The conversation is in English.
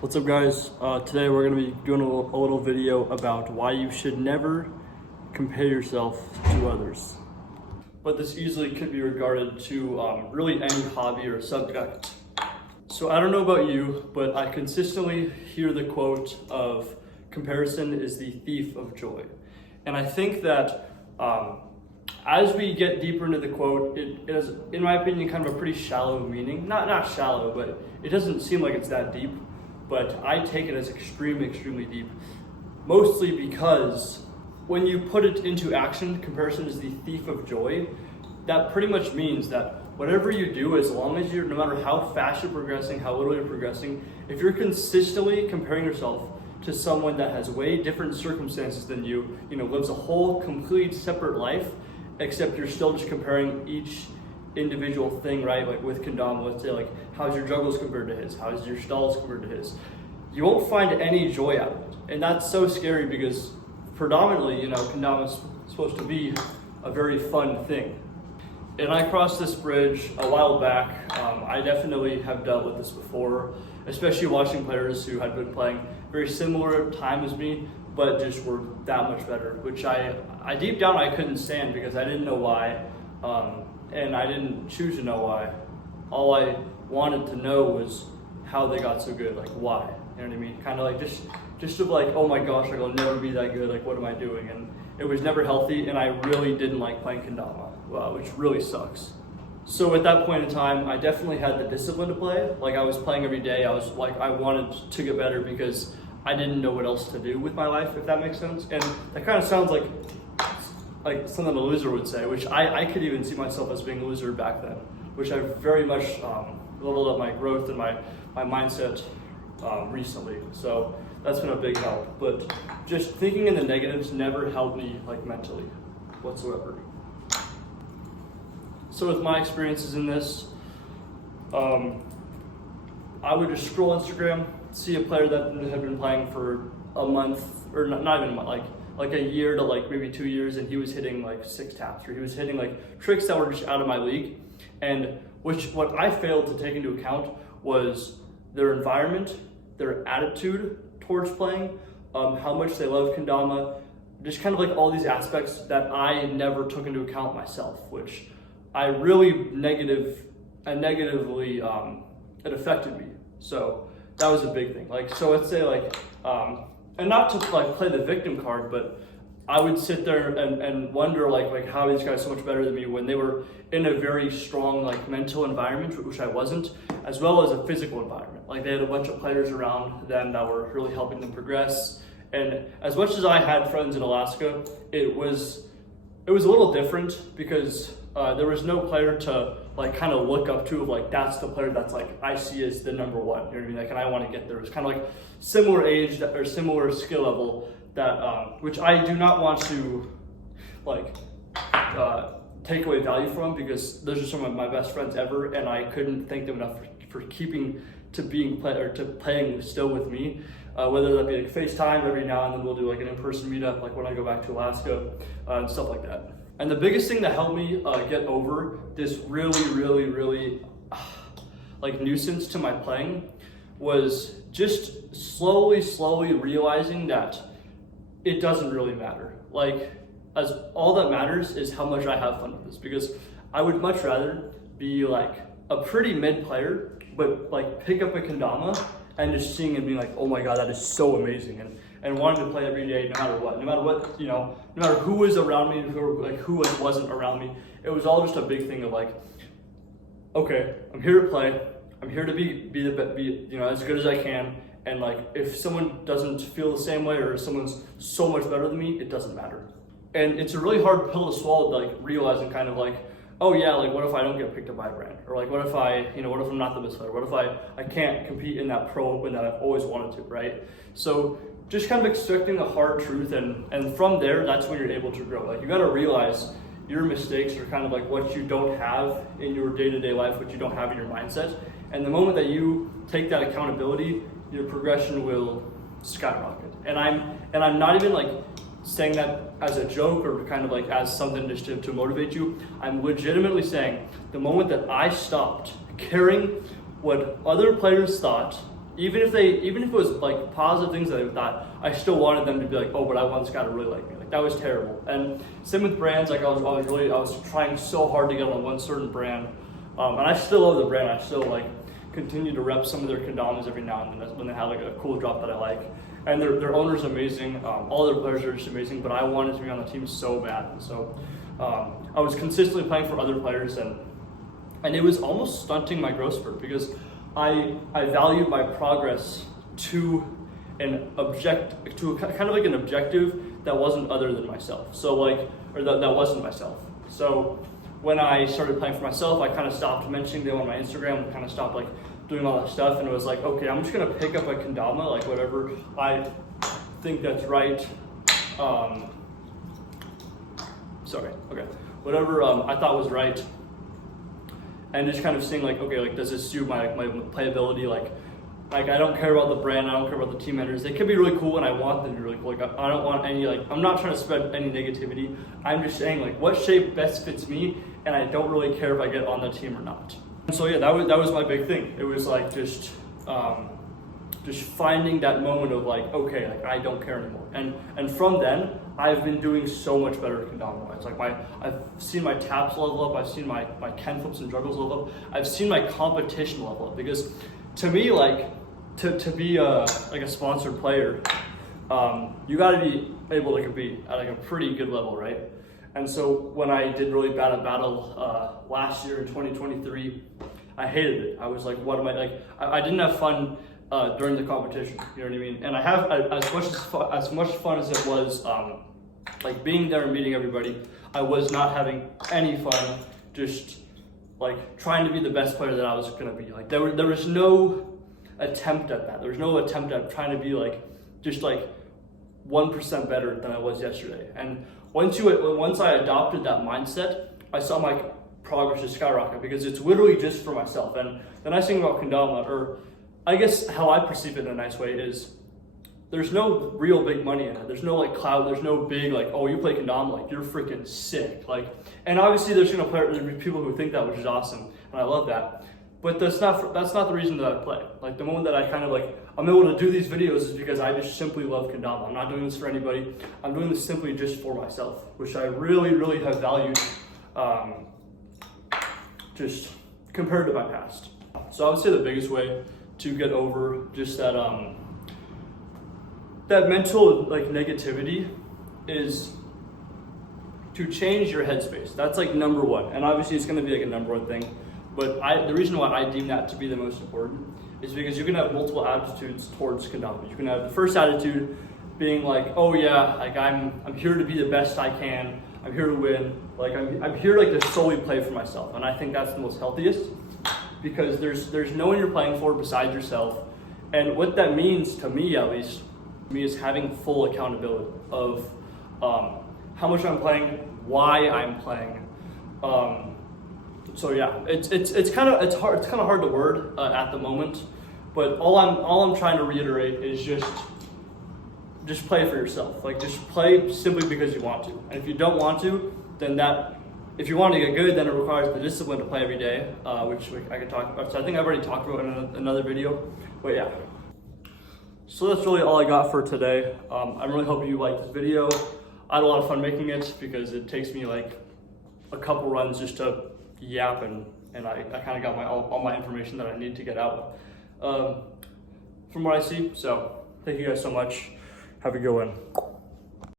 What's up, guys? Today we're going to be doing a little video about why you should never compare yourself to others. But this easily could be regarded to really any hobby or subject. So I don't know about you, but I consistently hear the quote of comparison is the thief of joy. And I think that as we get deeper into the quote, it is, in my opinion, kind of a pretty shallow meaning. Not shallow, but it doesn't seem like it's that deep. But I take it as extremely deep, mostly because when you put it into action, comparison is the thief of joy. That pretty much means that whatever you do, as long as no matter how fast you're progressing, how little you're progressing, if you're consistently comparing yourself to someone that has way different circumstances than you, lives a whole completely separate life, except you're still just comparing each individual thing, right? Like with kendama, let's say, like, how's your juggles compared to his? How's your stalls compared to his? You won't find any joy out of it. And that's so scary because predominantly, kendama is supposed to be a very fun thing. And I crossed this bridge a while back. I definitely have dealt with this before, especially watching players who had been playing very similar time as me, but just were that much better, which I deep down I couldn't stand because I didn't know why. And I didn't choose to know why. All I wanted to know was how they got so good, like why, you know what I mean? Kind of like just of like, oh my gosh, like I'll never be that good, like what am I doing? And it was never healthy, and I really didn't like playing kendama, which really sucks. So at that point in time, I definitely had the discipline to play. Like I was playing every day, I was like, I wanted to get better because I didn't know what else to do with my life, if that makes sense. And that kind of sounds like something a loser would say, which I could even see myself as being a loser back then, which I very much leveled up my growth and my mindset recently. So that's been a big help. But just thinking in the negatives never helped me like mentally whatsoever. So with my experiences in this, I would just scroll Instagram, see a player that had been playing for a month, or not even a month, like a year to like maybe 2 years, and he was hitting like 6 taps, or he was hitting like tricks that were just out of my league. And what I failed to take into account was their environment, their attitude towards playing, how much they love kendama, just kind of like all these aspects that I never took into account myself, which I really negatively, it affected me. So that was a big thing. Like, so let's say like, and not to like play the victim card, but I would sit there and wonder like how are these guys so much better than me when they were in a very strong like mental environment, which I wasn't, as well as a physical environment. Like they had a bunch of players around them that were really helping them progress. And as much as I had friends in Alaska, it was a little different because there was no player to like kind of look up to of like that's the player that's like I see as the number one. You know what I mean? Like, and I want to get there. It was kind of like similar age or similar skill level that which I do not want to like take away value from, because those are some of my best friends ever, and I couldn't thank them enough for keeping to playing still with me. Whether that be like FaceTime every now and then, we'll do like an in-person meetup, like when I go back to Alaska and stuff like that. And the biggest thing that helped me get over this really like nuisance to my playing was just slowly realizing that it doesn't really matter. Like, as all that matters is how much I have fun with this, because I would much rather be like a pretty mid player, but like pick up a kendama and just seeing and being like, oh my God, that is so amazing. And wanting to play every day, no matter what, no matter who was around me, who wasn't around me. It was all just a big thing of like, okay, I'm here to play. I'm here to be as good as I can. And like, if someone doesn't feel the same way, or someone's so much better than me, it doesn't matter. And it's a really hard pill to swallow, like realizing kind of like, oh yeah, like what if I don't get picked up by a brand? Or like, what if I'm not the best player? What if I can't compete in that pro open that I've always wanted to, right? So just kind of expecting a hard truth, and from there, that's when you're able to grow. Like, you gotta realize your mistakes are kind of like what you don't have in your day-to-day life, what you don't have in your mindset. And the moment that you take that accountability, your progression will skyrocket. And I'm not even like saying that as a joke or kind of like as something just to motivate you. I'm legitimately saying the moment that I stopped caring what other players thought even if it was like positive things that I thought, I still wanted them to be like, oh, but I want this guy to really like me. Like that was terrible. And same with brands. Like I was trying so hard to get on one certain brand, and I still love the brand. I still like continue to rep some of their kendamas every now and then when they have like a cool drop that I like. And their owner's amazing. All their players are just amazing. But I wanted to be on the team so bad, and so I was consistently playing for other players, and it was almost stunting my growth spurt because I valued my progress to kind of like an objective that wasn't other than myself. So that wasn't myself. So when I started playing for myself, I kind of stopped mentioning them on my Instagram and kind of stopped like doing all that stuff. And it was like, okay, I'm just gonna pick up a kendama, like whatever I think that's right. Whatever I thought was right. And just kind of seeing like, okay, like does this suit my playability? Like I don't care about the brand, I don't care about the team enters. They could be really cool and I want them to be really cool. Like I don't want any, like, I'm not trying to spread any negativity. I'm just saying like what shape best fits me, and I don't really care if I get on the team or not. And so yeah, that was my big thing. It was like just finding that moment of like, okay, like I don't care anymore. And from then, I've been doing so much better at kendama. It's like I've seen my taps level up, I've seen my ken flips and juggles level up, I've seen my competition level up. Because to me, like to be like a sponsored player, you got to be able to compete at like a pretty good level, right? And so when I did really bad at battle last year in 2023, I hated it. I was like, what am I like? I didn't have fun during the competition. You know what I mean? And I have as much fun as it was like being there and meeting everybody. I was not having any fun. Just like trying to be the best player that I was gonna be. Like there was no attempt at that. There was no attempt at trying to be like just like 1% better than I was yesterday. And once I adopted that mindset, I saw my progress just skyrocket because it's literally just for myself. And the nice thing about kendama, or I guess how I perceive it in a nice way, is there's no real big money in it. There's no like clout. There's no big like, oh, you play kendama, like you're freaking sick. Like, and obviously there's be people who think that, which is awesome, and I love that. But that's not the reason that I play. Like the moment that I kind of like, I'm able to do these videos is because I just simply love kendama. I'm not doing this for anybody. I'm doing this simply just for myself, which I really, really have valued, just compared to my past. So I would say the biggest way to get over just that that mental like negativity is to change your headspace. That's like number one, and obviously it's going to be like a number one thing. But the reason why I deem that to be the most important is because you can have multiple attitudes towards kendama. You can have the first attitude being like, oh yeah, like I'm here to be the best I can. I'm here to win. Like I'm here like to solely play for myself, and I think that's the most healthiest because there's no one you're playing for besides yourself. And what that means to me, at least, is having full accountability of how much I'm playing, why I'm playing. So yeah, it's kind of hard to word at the moment, but all I'm trying to reiterate is just play for yourself. Like just play simply because you want to. And if you don't want to, then if you want to get good, then it requires the discipline to play every day, which I can talk about. So I think I've already talked about in another video, but yeah. So that's really all I got for today. I really hope you liked this video. I had a lot of fun making it because it takes me like a couple runs just to yap, and I kind of got all my information that I need to get out from what I see. So thank you guys so much. Have a good one.